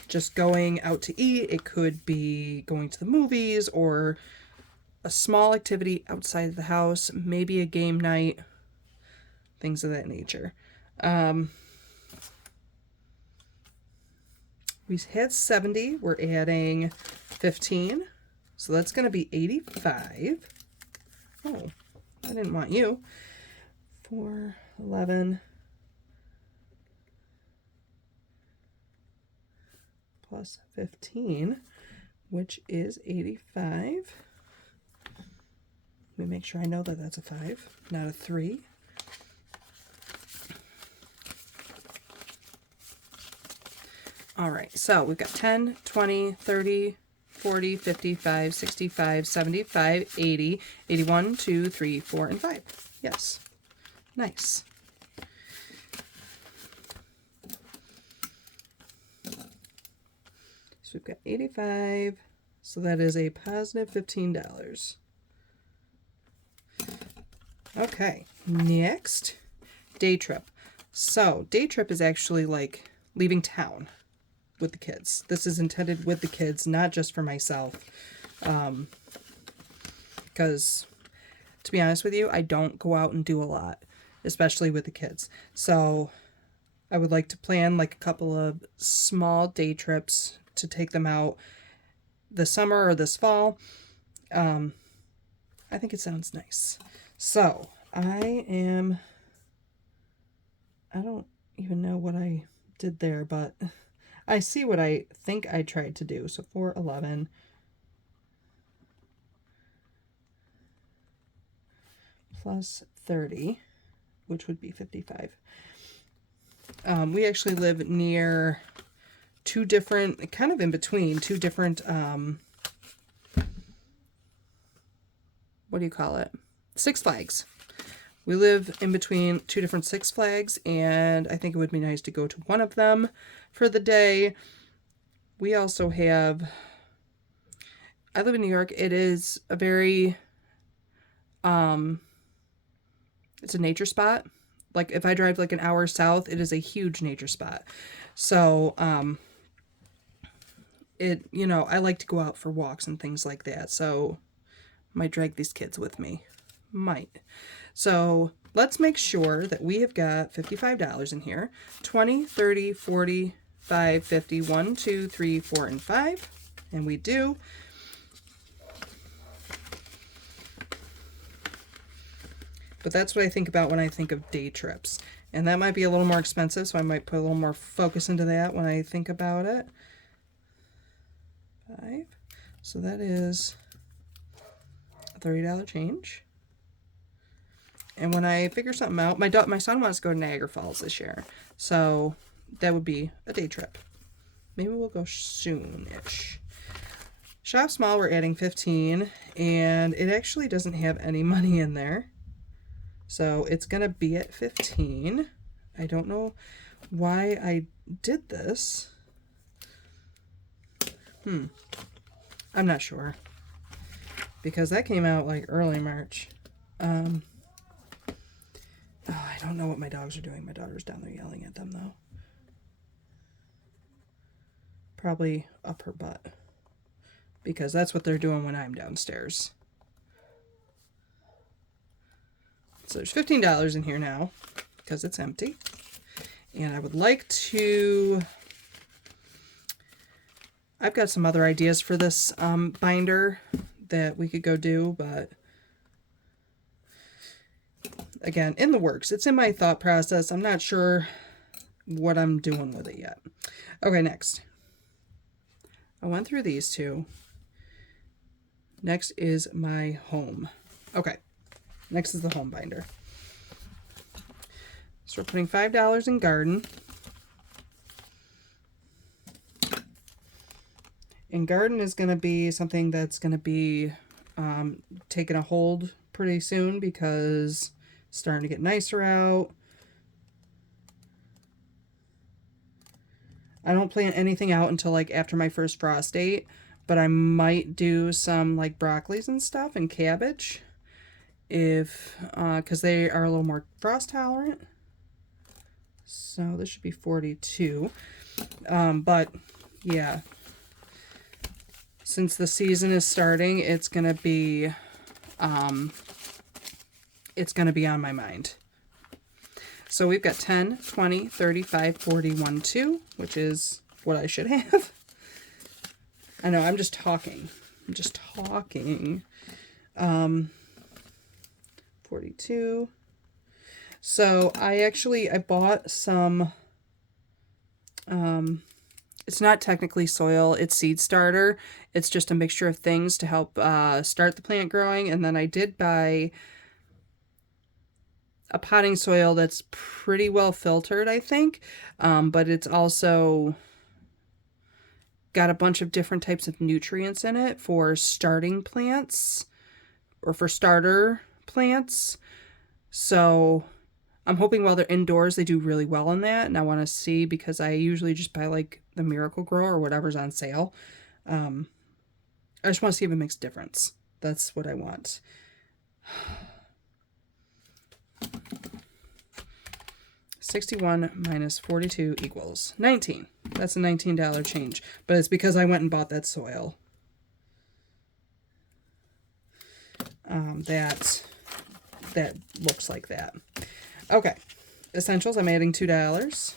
just going out to eat. It could be going to the movies or a small activity outside of the house, maybe a game night, things of that nature. We had 70. We're adding 15. So that's going to be 85. Oh, I didn't want you. 4, 11, plus 15, which is 85. Let me make sure I know that that's a 5, not a 3. All right, so we've got 10, 20, 30, 40, 55, 65, 75, 80, 81, 2, 3, 4, and 5. Yes. Nice. So we've got 85. So that is a positive $15. Okay, next, day trip. So day trip is actually like leaving town with the kids. This is intended with the kids, not just for myself. Because to be honest with you, I don't go out and do a lot, especially with the kids. So I would like to plan like a couple of small day trips to take them out this summer or this fall. I think it sounds nice. So I am I don't even know what I did there, but I see what I think I tried to do. So 411 plus 30, which would be 55. We actually live near two different, kind of in between, two different, what do you call it? Six Flags. We live in between two different Six Flags, and I think it would be nice to go to one of them for the day. We also have, I live in New York. It is a very, it's a nature spot. Like if I drive like an hour south, it is a huge nature spot. So, I like to go out for walks and things like that. So might drag these kids with me. Might. So let's make sure that we have got $55 in here. 20, 30, 40, 5, 50, 1, 2, 3, 4, and 5. And we do. But that's what I think about when I think of day trips. And that might be a little more expensive, so I might put a little more focus into that when I think about it. 5. So that is a $30 change. And when I figure something out, my son wants to go to Niagara Falls this year. So that would be a day trip. Maybe we'll go soon-ish. Shop small, we're adding 15. And it actually doesn't have any money in there. So it's going to be at 15. I don't know why I did this. I'm not sure. Because that came out like early March. I don't know what my dogs are doing. My daughter's down there yelling at them, though. Probably up her butt. Because that's what they're doing when I'm downstairs. So there's $15 in here now. Because it's empty. And I would like to... I've got some other ideas for this binder that we could go do, but... Again, in the works. It's in my thought process. I'm not sure what I'm doing with it yet. Okay, next. I went through these two. Next is my home. Okay, next is the home binder. So we're putting $5 in garden. And garden is going to be something that's going to be taking a hold pretty soon because it's starting to get nicer out. I don't plant anything out until like after my first frost date, but I might do some like broccolis and stuff and cabbage if because they are a little more frost tolerant. So this should be 42. But yeah, since the season is starting, it's gonna be on my mind. So we've got 10, 20, 35, 40, 1, 2, which is what I should have. I know, I'm just talking. 42. So I bought some, it's not technically soil, it's seed starter. It's just a mixture of things to help start the plant growing. And then I did buy a potting soil that's pretty well filtered, I think. But it's also got a bunch of different types of nutrients in it for starting plants or for starter plants. So I'm hoping while they're indoors, they do really well in that. And I want to see, because I usually just buy like the Miracle-Gro or whatever's on sale. I just want to see if it makes a difference. That's what I want. 61 minus 42 equals 19. That's a $19 change, but it's because I went and bought that soil. That looks like that. Okay, essentials, I'm adding $2.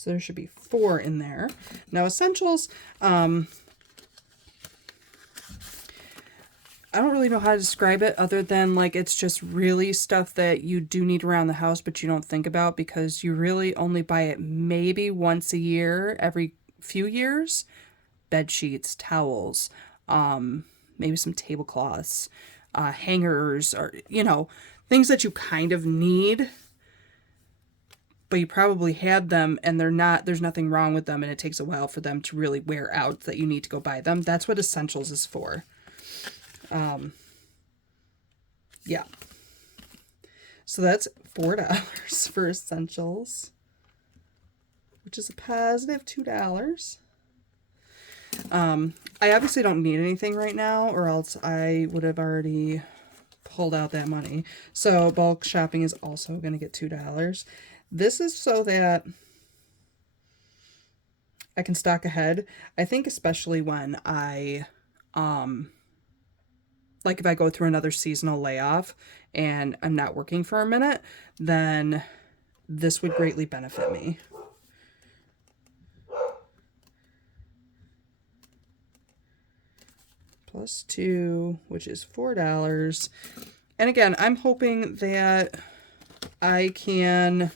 So there should be 4 in there. Now essentials, I don't really know how to describe it other than like it's just really stuff that you do need around the house but you don't think about because you really only buy it maybe once a year, every few years. Bed sheets, towels, maybe some tablecloths, hangers, or, you know, things that you kind of need, but you probably had them and there's nothing wrong with them and it takes a while for them to really wear out that you need to go buy them. That's what essentials is for. Yeah. So that's $4 for essentials, which is a positive $2. I obviously don't need anything right now or else I would have already pulled out that money. So bulk shopping is also going to get $2. This is so that I can stock ahead. I think especially when I, like if I go through another seasonal layoff and I'm not working for a minute, then this would greatly benefit me. Plus 2, which is $4. And again, I'm hoping that I can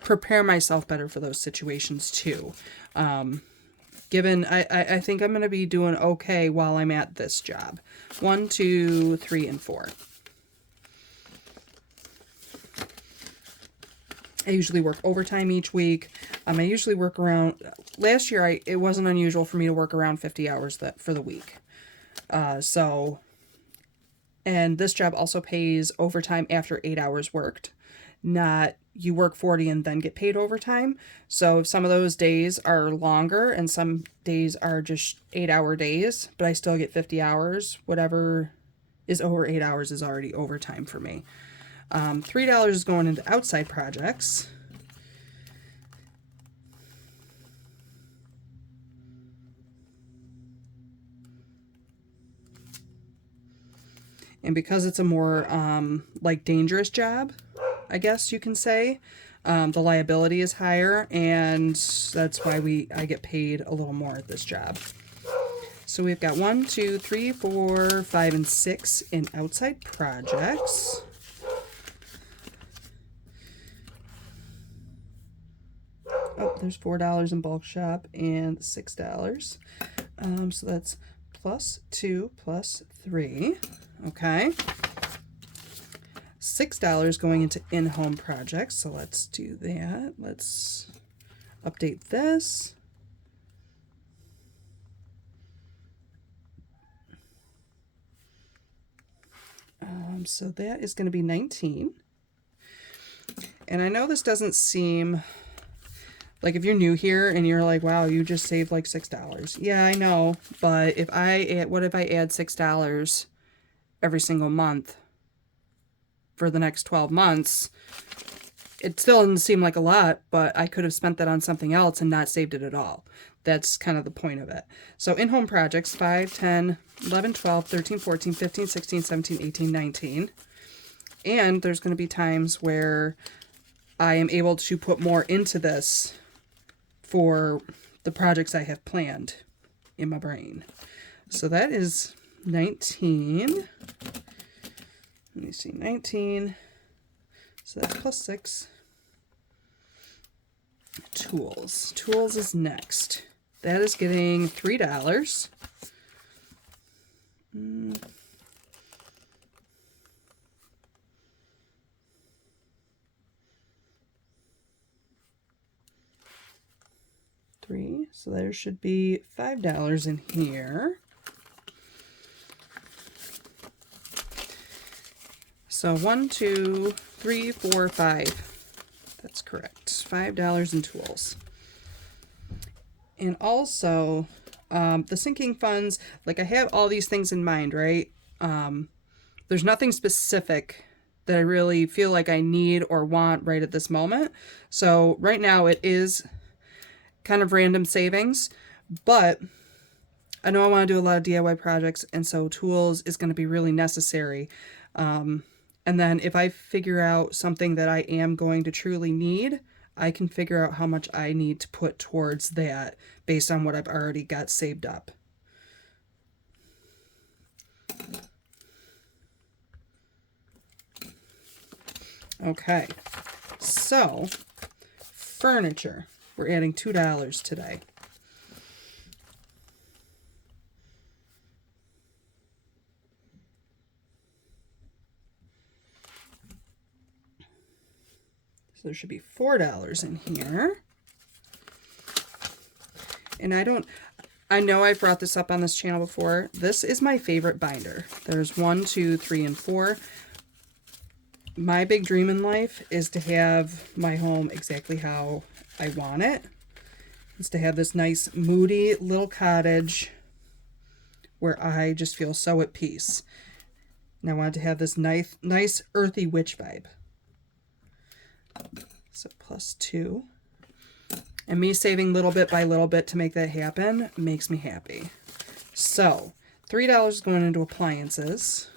prepare myself better for those situations too. Given I think I'm going to be doing okay while I'm at this job. 1, 2, 3, and 4. I usually work overtime each week. I usually work around, last year it wasn't unusual for me to work around 50 hours for the week. And this job also pays overtime after 8 hours worked, not you work 40 and then get paid overtime. So some of those days are longer and some days are just 8-hour days, but I still get 50 hours. Whatever is over 8 hours is already overtime for me. $3 is going into outside projects. And because it's a more like dangerous job, I guess you can say, the liability is higher, and that's why I get paid a little more at this job. So we've got 1, 2, 3, 4, 5, and 6 in outside projects. Oh, there's $4 in bulk shop and $6. So that's plus 2 plus 3. Okay. $6 going into in-home projects. So let's do that. Let's update this. So that is going to be 19. And I know this doesn't seem like, if you're new here and you're like, wow, you just saved like $6. Yeah, I know. But what if I add $6 every single month for the next 12 months? It still doesn't seem like a lot, but I could have spent that on something else and not saved it at all. That's kind of the point of it. So in-home projects, 5, 10, 11, 12, 13, 14, 15, 16, 17, 18, 19. And there's going to be times where I am able to put more into this for the projects I have planned in my brain. So that is 19. Let me see, 19. So that's plus 6. Tools. Tools is next. That is getting $3. $3. So there should be $5 in here. So 1, 2, 3, 4, 5. That's correct. $5 in tools. And also, the sinking funds, like I have all these things in mind, right? There's nothing specific that I really feel like I need or want right at this moment. So right now it is kind of random savings, but I know I want to do a lot of DIY projects, and so tools is going to be really necessary. And then if I figure out something that I am going to truly need, I can figure out how much I need to put towards that based on what I've already got saved up. Okay, so furniture. We're adding $2 today. So there should be $4 in here. And I know I've brought this up on this channel before. This is my favorite binder. There's 1, 2, 3, and 4. My big dream in life is to have my home exactly how I want it. It's to have this nice, moody little cottage where I just feel so at peace. And I wanted to have this nice earthy witch vibe. So +2. And me saving little bit by little bit to make that happen makes me happy. So $3 going into appliances.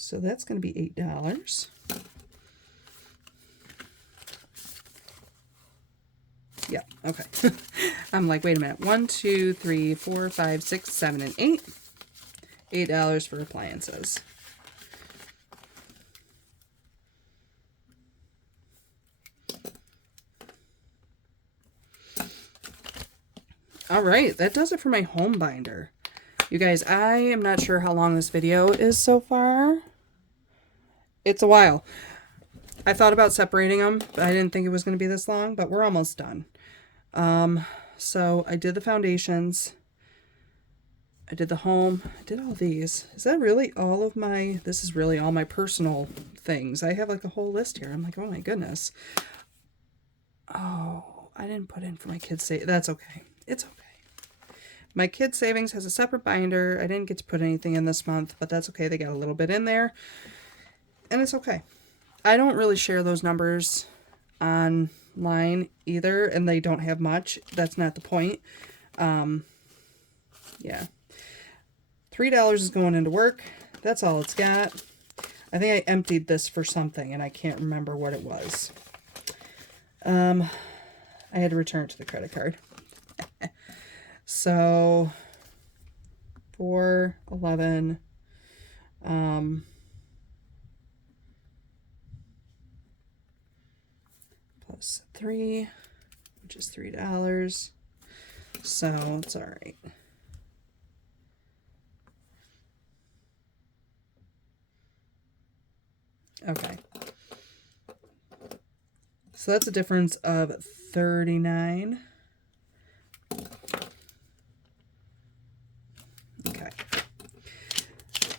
So that's going to be $8. Yeah, okay. I'm like, wait a minute. 1, 2, 3, 4, 5, 6, 7, and 8. $8 for appliances. All right, that does it for my home binder. You guys, I am not sure how long this video is so far. It's a while. I thought about separating them, but I didn't think it was going to be this long, but we're almost done. So I did the foundations. I did the home. I did all these. Is that really all of my... This is really all my personal things. I have like a whole list here. I'm like, oh my goodness. Oh, I didn't put in for my kids' savings. That's okay. It's okay. My kids' savings has a separate binder. I didn't get to put anything in this month, but that's okay. They got a little bit in there. And it's okay. I don't really share those numbers online either, and they don't have much. That's not the point. Yeah. $3 is going into work. That's all it's got. I think I emptied this for something, and I can't remember what it was. I had to return it to the credit card. So, 411. Plus 3, which is $3. So it's all right. Okay. So that's a difference of 39. Okay.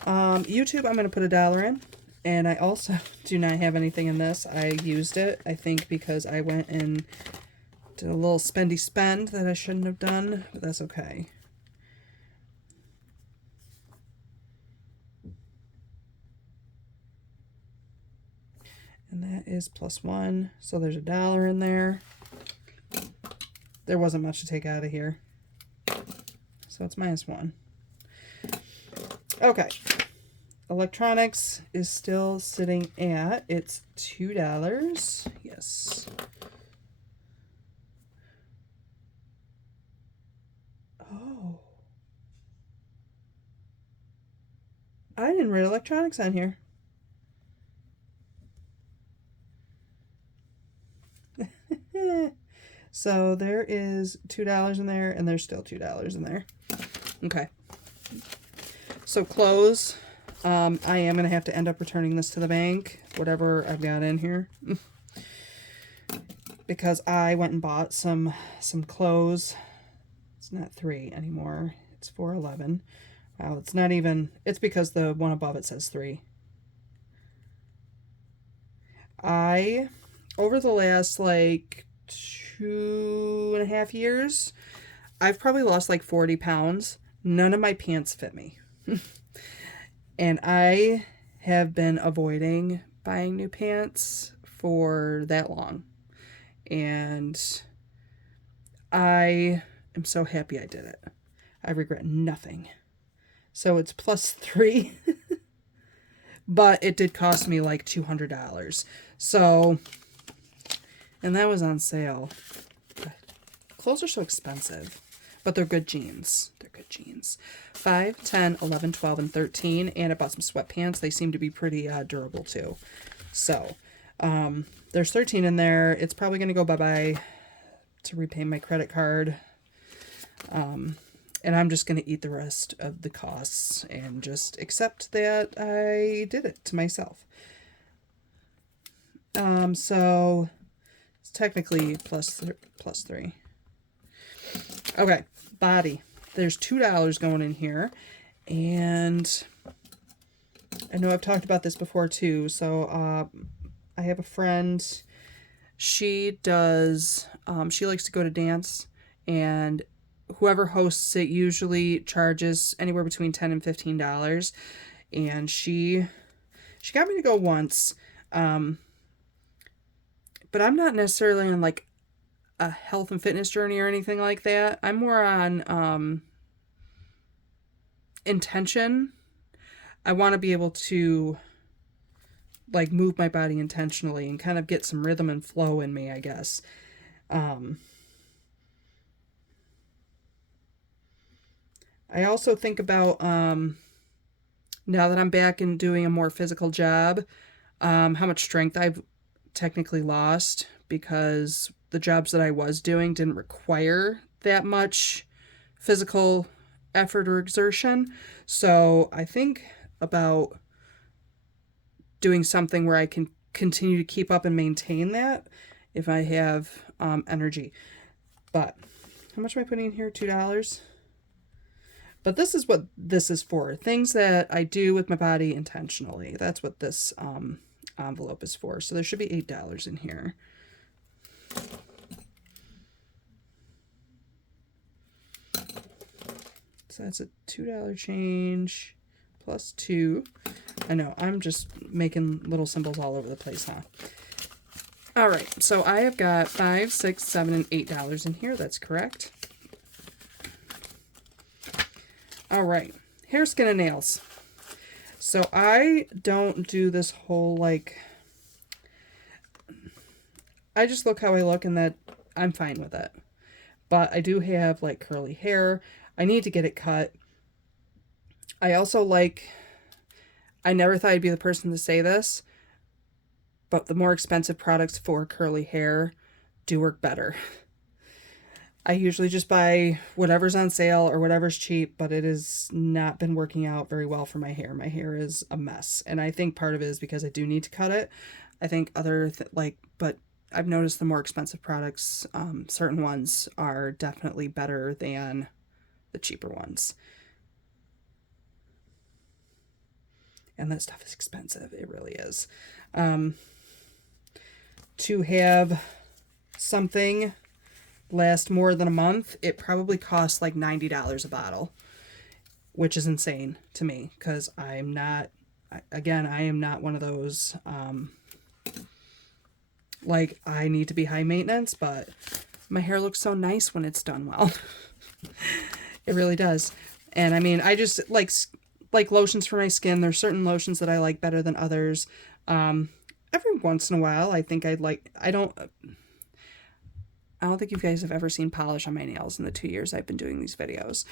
YouTube, I'm going to put $1 in. And I also do not have anything in this. I used it, I think, because I went and did a little spendy spend that I shouldn't have done, but that's okay. And that is +1, so there's $1 in there. There wasn't much to take out of here. So it's -1. Okay. Electronics is still sitting at, it's $2. Yes. Oh. I didn't write electronics on here. So there is $2 in there, and there's still $2 in there. Okay. So clothes. I am going to have to end up returning this to the bank, whatever I've got in here. Because I went and bought some clothes. It's not 3 anymore. It's 411. Wow, it's not even... It's because the one above it says 3. Over the last, like, 2.5 years, I've probably lost, like, 40 pounds. None of my pants fit me. And I have been avoiding buying new pants for that long. And I am so happy I did it. I regret nothing. So it's +3, but it did cost me like $200. So, and that was on sale. Clothes are so expensive, but they're good jeans. They're good jeans. 5, 10, 11, 12, and 13. And I bought some sweatpants. They seem to be pretty durable too. So, there's 13 in there. It's probably going to go bye-bye to repay my credit card. And I'm just going to eat the rest of the costs and just accept that I did it to myself. So it's technically plus 3. Okay, body. There's $2 going in here. And I know I've talked about this before too. So I have a friend. She does, she likes to go to dance, and whoever hosts it usually charges anywhere between $10 and $15. And she got me to go once. But I'm not necessarily on like a health and fitness journey or anything like that. I'm more on intention. I want to be able to like move my body intentionally and kind of get some rhythm and flow in me, I guess. I also think about, now that I'm back and doing a more physical job, how much strength I've technically lost, because the jobs that I was doing didn't require that much physical effort or exertion. So I think about doing something where I can continue to keep up and maintain that if I have energy. But how much am I putting in here? $2? But this is what this is for. Things that I do with my body intentionally. That's what this envelope is for. So there should be $8 in here. So that's a $2 change plus 2. I know, I'm just making little symbols all over the place, huh? All right, so I have got $5, $6, $7, and $8 in here. That's correct. All right, hair, skin, and nails. So I don't do this whole, like, I just look how I look, and that I'm fine with it. But I do have, like, curly hair. I need to get it cut. I also like, I never thought I'd be the person to say this, but the more expensive products for curly hair do work better. I usually just buy whatever's on sale or whatever's cheap, but it has not been working out very well for my hair. My hair is a mess, and I think part of it is because I do need to cut it. I think but I've noticed the more expensive products, certain ones are definitely better than the cheaper ones. And that stuff is expensive. It really is. To have something last more than a month, it probably costs like $90 a bottle, which is insane to me, because I am not one of those, like, I need to be high maintenance, but my hair looks so nice when it's done well. It really does. And I mean, I just like lotions for my skin. There's certain lotions that I like better than others. Every once in a while, I think I don't think you guys have ever seen polish on my nails in the 2 years I've been doing these videos.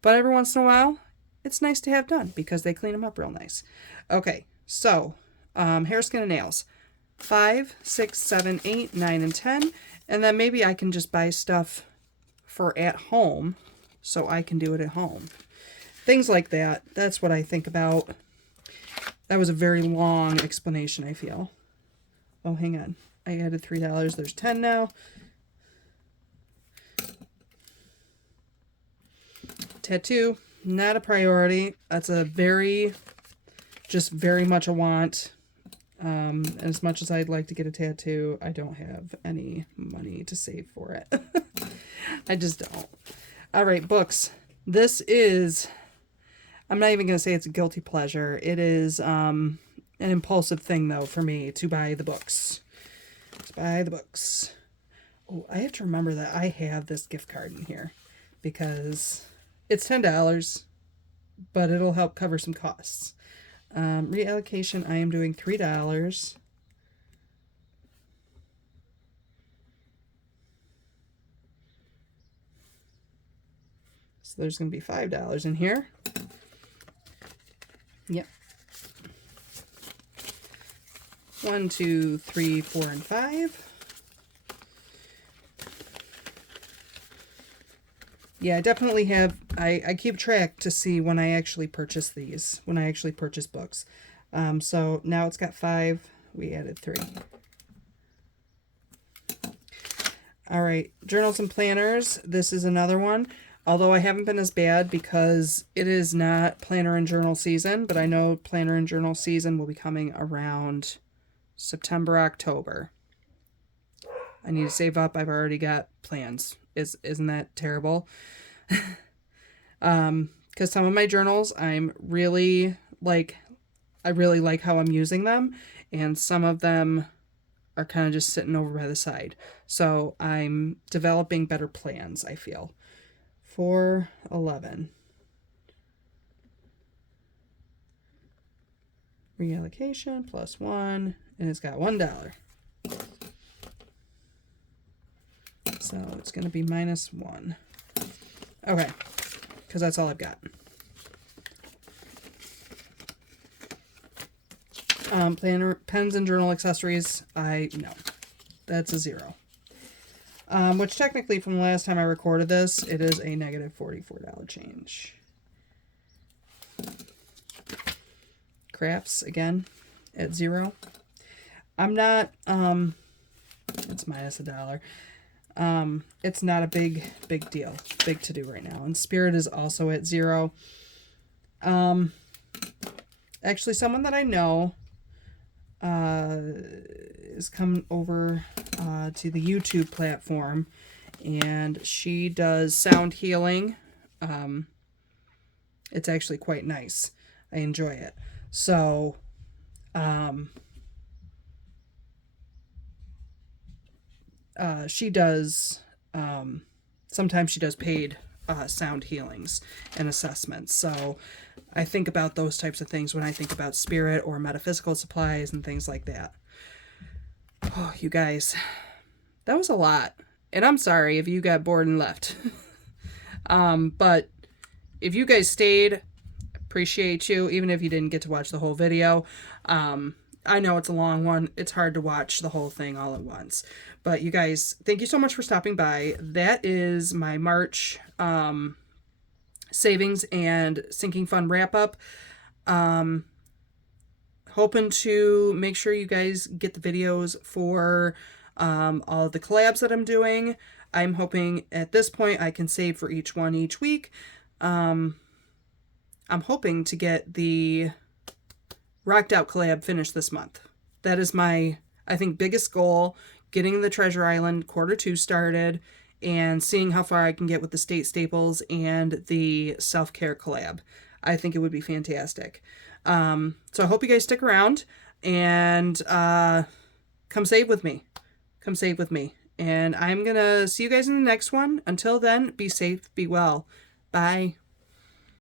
But every once in a while, it's nice to have done because they clean them up real nice. Okay, so hair, skin, and nails. 5, 6, 7, 8, 9, and 10. And then maybe I can just buy stuff for at home so I can do it at home. Things like that. That's what I think about. That was a very long explanation, I feel. Oh, hang on. I added $3. There's 10 now. Tattoo, not a priority. That's very much a want. As much as I'd like to get a tattoo, I don't have any money to save for it. I just don't. All right, books. This is, I'm not even going to say it's a guilty pleasure. It is an impulsive thing, though, for me to buy the books. To buy the books. Oh, I have to remember that I have this gift card in here. because it's $10, but it'll help cover some costs. Reallocation, I am doing $3. So there's going to be $5 in here. Yep. 1, 2, 3, 4, and 5. Yeah, I definitely have, I keep track to see when I actually purchase these, when I actually purchase books. So now it's got 5, we added 3. All right, journals and planners, this is another one. Although I haven't been as bad because it is not planner and journal season, but I know planner and journal season will be coming around September, October. I need to save up. I've already got plans. Isn't that terrible? Because some of my journals, I really like how I'm using them, and some of them are kind of just sitting over by the side. So I'm developing better plans, I feel. 411. Reallocation plus 1, and it's got $1. So it's going to be -1. Okay, because that's all I've got. Planner, pens and journal accessories, no. That's a 0. Which technically from the last time I recorded this, it is a negative $44 change. Crafts, again, at 0. I'm not, it's -$1. It's not a big deal, big to do right now. And Spirit is also at 0. Actually, someone that I know is coming over to the YouTube platform, and she does sound healing. It's actually quite nice. I enjoy it. So, she does, sometimes she does paid sound healings and assessments. So I think about those types of things when I think about spirit or metaphysical supplies and things like that. Oh, you guys, that was a lot. And I'm sorry if you got bored and left. But if you guys stayed, appreciate you, even if you didn't get to watch the whole video. I know it's a long one. It's hard to watch the whole thing all at once. But you guys, thank you so much for stopping by. That is my March savings and sinking fund wrap up. Hoping to make sure you guys get the videos for all of the collabs that I'm doing. I'm hoping at this point I can save for each one each week. I'm hoping to get the Rocked Out collab finished this month. That is my, I think, biggest goal, getting the Treasure Island Q2 started and seeing how far I can get with the State Staples and the Self-Care collab. I think it would be fantastic. So I hope you guys stick around and come save with me. Come save with me. And I'm going to see you guys in the next one. Until then, be safe, be well. Bye.